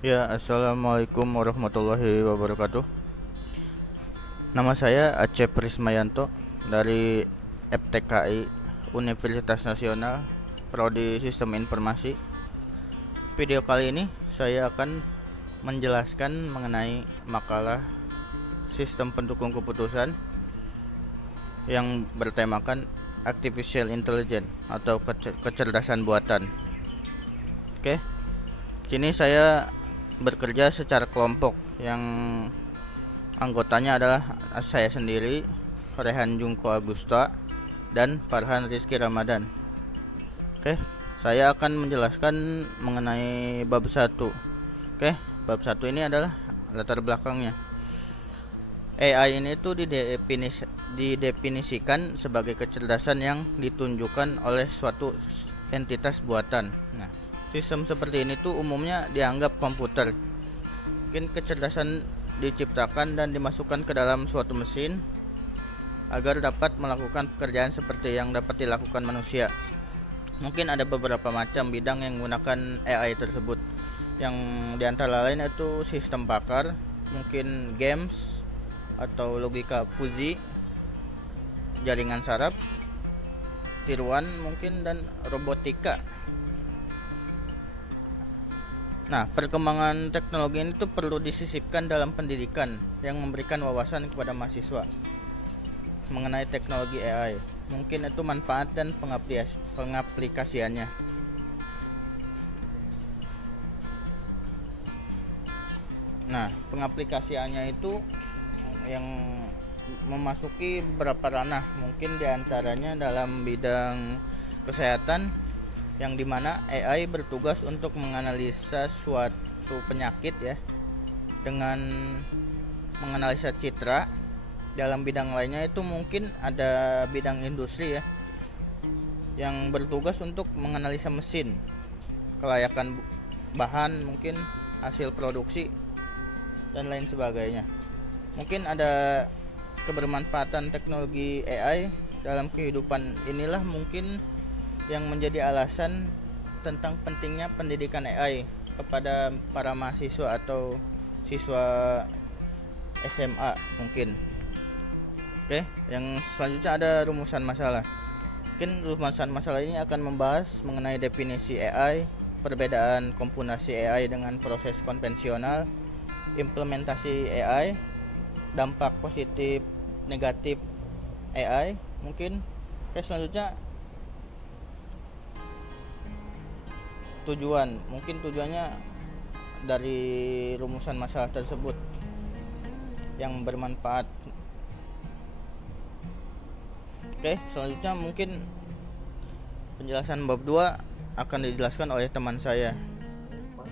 Ya, assalamualaikum warahmatullahi wabarakatuh. Nama saya Acep Prismayanto dari FTKI Universitas Nasional, Prodi Sistem Informasi. Video kali ini saya akan menjelaskan mengenai makalah sistem pendukung keputusan yang bertemakan Artificial Intelligence atau kecerdasan buatan. Oke, kini saya bekerja secara kelompok yang anggotanya adalah saya sendiri, Rehan Jungko Agusta, dan Farhan Rizky Ramadan. Oke, saya akan menjelaskan mengenai bab 1. Oke, bab 1 ini adalah latar belakangnya. AI ini tuh didefinisikan sebagai kecerdasan yang ditunjukkan oleh suatu entitas buatan. Nah, sistem seperti ini tuh umumnya dianggap komputer. Mungkin kecerdasan diciptakan dan dimasukkan ke dalam suatu mesin agar dapat melakukan pekerjaan seperti yang dapat dilakukan manusia. Mungkin ada beberapa macam bidang yang menggunakan AI tersebut, yang diantara lain itu sistem pakar, mungkin games atau logika fuzzy, jaringan saraf, tiruan mungkin, dan robotika. Nah, perkembangan teknologi ini tuh perlu disisipkan dalam pendidikan yang memberikan wawasan kepada mahasiswa mengenai teknologi AI. Mungkin itu manfaat dan pengaplikasiannya. Nah, pengaplikasiannya itu yang memasuki beberapa ranah, mungkin diantaranya dalam bidang kesehatan, yang dimana AI bertugas untuk menganalisa suatu penyakit ya, dengan menganalisa citra. Dalam bidang lainnya itu mungkin ada bidang industri ya, yang bertugas untuk menganalisa mesin, kelayakan bahan, mungkin hasil produksi, dan lain sebagainya. Mungkin ada kebermanfaatan teknologi AI dalam kehidupan, inilah mungkin yang menjadi alasan tentang pentingnya pendidikan AI kepada para mahasiswa atau siswa SMA mungkin. Oke, yang selanjutnya ada rumusan masalah. Mungkin rumusan masalah ini akan membahas mengenai definisi AI, perbedaan komputasi AI dengan proses konvensional, implementasi AI, dampak positif negatif AI mungkin. Oke, selanjutnya tujuannya dari rumusan masalah tersebut yang bermanfaat. Oke, selanjutnya mungkin penjelasan bab 2 akan dijelaskan oleh teman saya.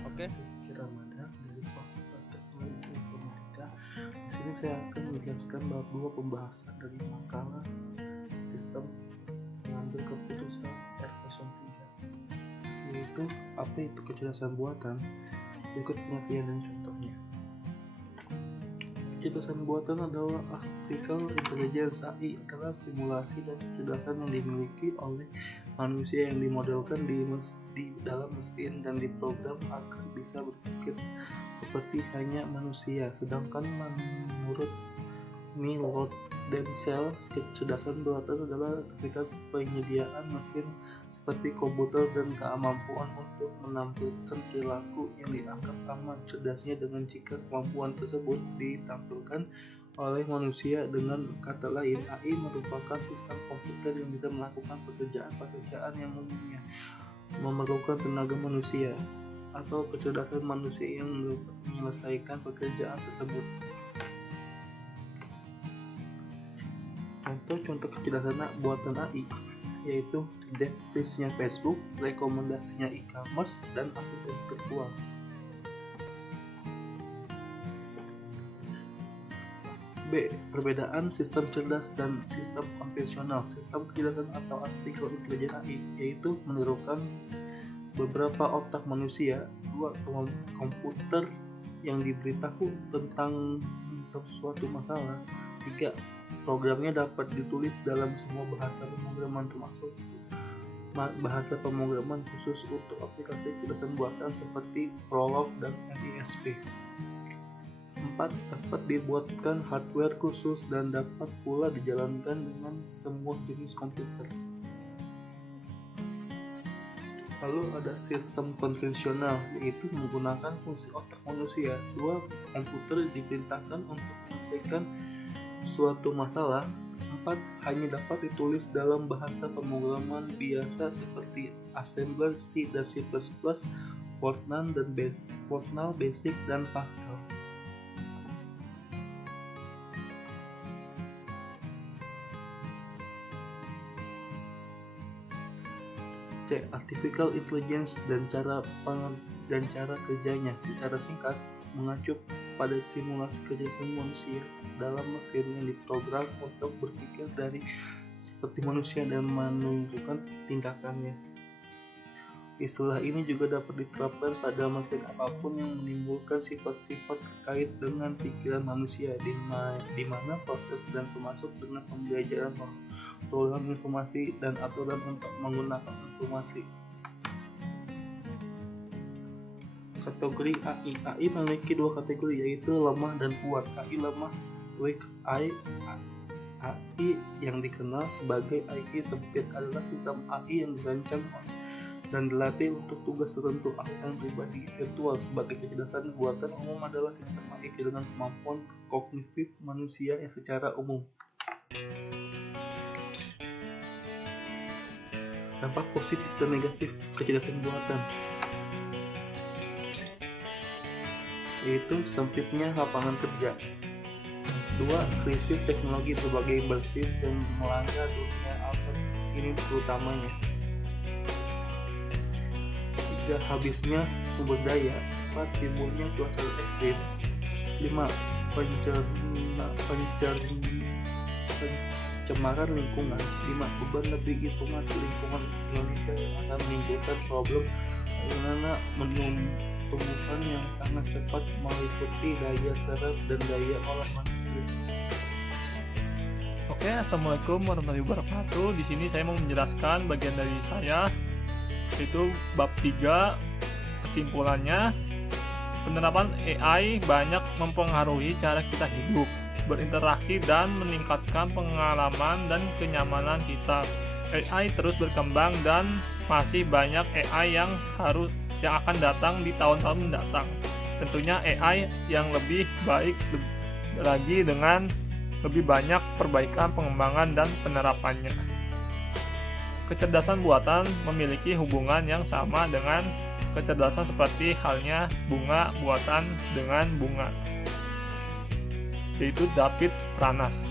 Oke. Rizky Ramadan dari Fakultas Teknologi Informatika. Di sini saya akan menjelaskan bab 2 pembahasan dari makalah sistem mengambil keputusan version 3, yaitu apa itu kecerdasan buatan. Berikut pengertian dan contohnya. Kecerdasan buatan adalah artificial intelligence. AI adalah simulasi dan kecerdasan yang dimiliki oleh manusia yang dimodelkan di dalam mesin dan diprogram agar bisa berpikir seperti hanya manusia. Sedangkan menurut Milot dan Sel, kecerdasan buatan adalah ketika penyediaan mesin seperti komputer dan kemampuan untuk menampilkan perilaku yang dianggap aman cerdasnya dengan jika kemampuan tersebut ditampilkan oleh manusia. Dengan kata lain, AI merupakan sistem komputer yang bisa melakukan pekerjaan-pekerjaan yang umumnya memerlukan tenaga manusia atau kecerdasan manusia yang menyelesaikan pekerjaan tersebut. Contoh kecerdasan buatan AI yaitu device-nya Facebook, rekomendasinya e-commerce, dan asisten virtual. B. Perbedaan sistem cerdas dan sistem konvensional. Sistem kecerdasan atau artificial intelligence AI yaitu menirukan beberapa otak manusia. 2. Komputer yang diberitahu tentang sesuatu masalah. 3. Programnya dapat ditulis dalam semua bahasa pemrograman termasuk bahasa pemrograman khusus untuk aplikasi kecerdasan buatan seperti Prolog dan NISP. 4. Dapat dibuatkan hardware khusus dan dapat pula dijalankan dengan semua jenis komputer. Lalu ada sistem konvensional, yaitu menggunakan fungsi otak manusia. 2. Komputer diperintahkan untuk menyelesaikan suatu masalah. 4. Hanya dapat ditulis dalam bahasa pemrograman biasa seperti assembler, C dan C++, Fortran, Basic, dan Pascal. C. Artificial Intelligence dan cara kerjanya. Secara singkat, mengacu pada simulasi kecerdasan manusia dalam mesin yang diprogram untuk berpikir seperti manusia dan menunjukkan tindakannya. Istilah ini juga dapat diterapkan pada mesin apapun yang menimbulkan sifat-sifat terkait dengan pikiran manusia, di mana proses dan termasuk dengan pembelajaran program informasi dan aturan untuk menggunakan informasi. Kategori AI. AI memiliki dua kategori, yaitu lemah dan kuat. AI lemah, weak AI yang dikenal sebagai AI sempit adalah sistem AI yang dirancang dan dilatih untuk tugas tertentu. Aksen pribadi virtual sebagai kecerdasan buatan umum adalah sistem AI dengan kemampuan kognitif manusia yang secara umum. Dampak positif dan negatif kecerdasan buatan, yaitu sempitnya lapangan kerja. 2. Krisis teknologi berbagai basis yang melanda dunia ini terutamanya. 3. Habisnya sumber daya. 4. Timbulnya cuaca ekstrim. 5. Pencemaran lingkungan. 5. Beban lebih informasi lingkungan Indonesia yang akan menimbulkan problem karena tumbuhan yang sangat cepat meliputi daya serap dan daya olah manusia. Oke, assalamualaikum warahmatullahi wabarakatuh. Di sini saya mau menjelaskan bagian dari saya, yaitu bab 3. Kesimpulannya, penerapan AI banyak mempengaruhi cara kita hidup, berinteraksi, dan meningkatkan pengalaman dan kenyamanan kita. AI terus berkembang dan masih banyak AI yang akan datang di tahun-tahun mendatang. Tentunya AI yang lebih baik lagi dengan lebih banyak perbaikan, pengembangan, dan penerapannya. Kecerdasan buatan memiliki hubungan yang sama dengan kecerdasan seperti halnya bunga buatan dengan bunga, yaitu David Franas.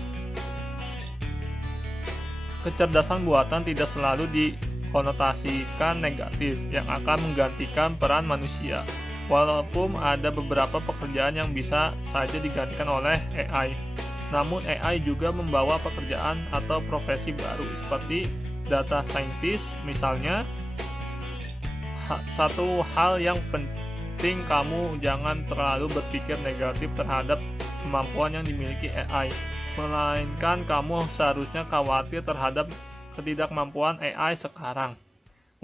Kecerdasan buatan tidak selalu dikonotasikan negatif yang akan menggantikan peran manusia, walaupun ada beberapa pekerjaan yang bisa saja digantikan oleh AI. Namun AI juga membawa pekerjaan atau profesi baru seperti data scientist misalnya. Satu hal yang penting, kamu jangan terlalu berpikir negatif terhadap kemampuan yang dimiliki AI, melainkan kamu seharusnya khawatir terhadap ketidakmampuan AI sekarang.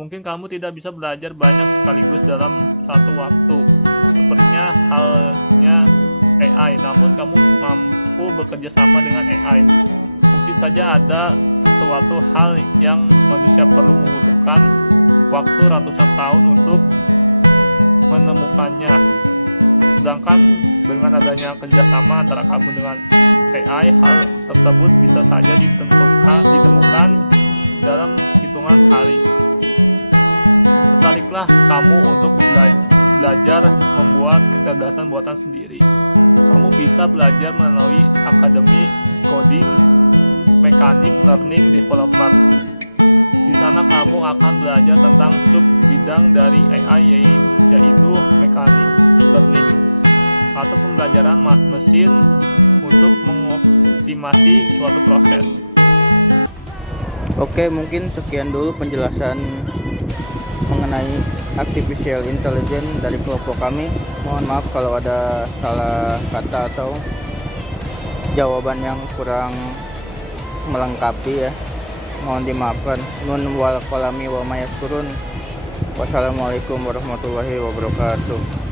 Mungkin kamu tidak bisa belajar banyak sekaligus dalam satu waktu, sepertinya halnya AI, namun kamu mampu bekerja sama dengan AI. Mungkin saja ada sesuatu hal yang manusia perlu membutuhkan waktu ratusan tahun untuk menemukannya, sedangkan dengan adanya kerjasama antara kamu dengan AI, hal tersebut bisa saja ditemukan dalam hitungan hari. Baiklah kamu untuk belajar membuat kecerdasan buatan sendiri. Kamu bisa belajar melalui Akademi Coding Mechanic Learning Development. Di sana kamu akan belajar tentang sub-bidang dari AI, yaitu Mechanic Learning atau pembelajaran mesin untuk mengoptimasi suatu proses. Oke, mungkin sekian dulu penjelasan mengenai artificial intelligence dari kelompok kami. Mohon maaf kalau ada salah kata atau jawaban yang kurang melengkapi ya. mohon dimaafkan. Nun wal qalami wa ma yasturun. Wassalamualaikum warahmatullahi wabarakatuh.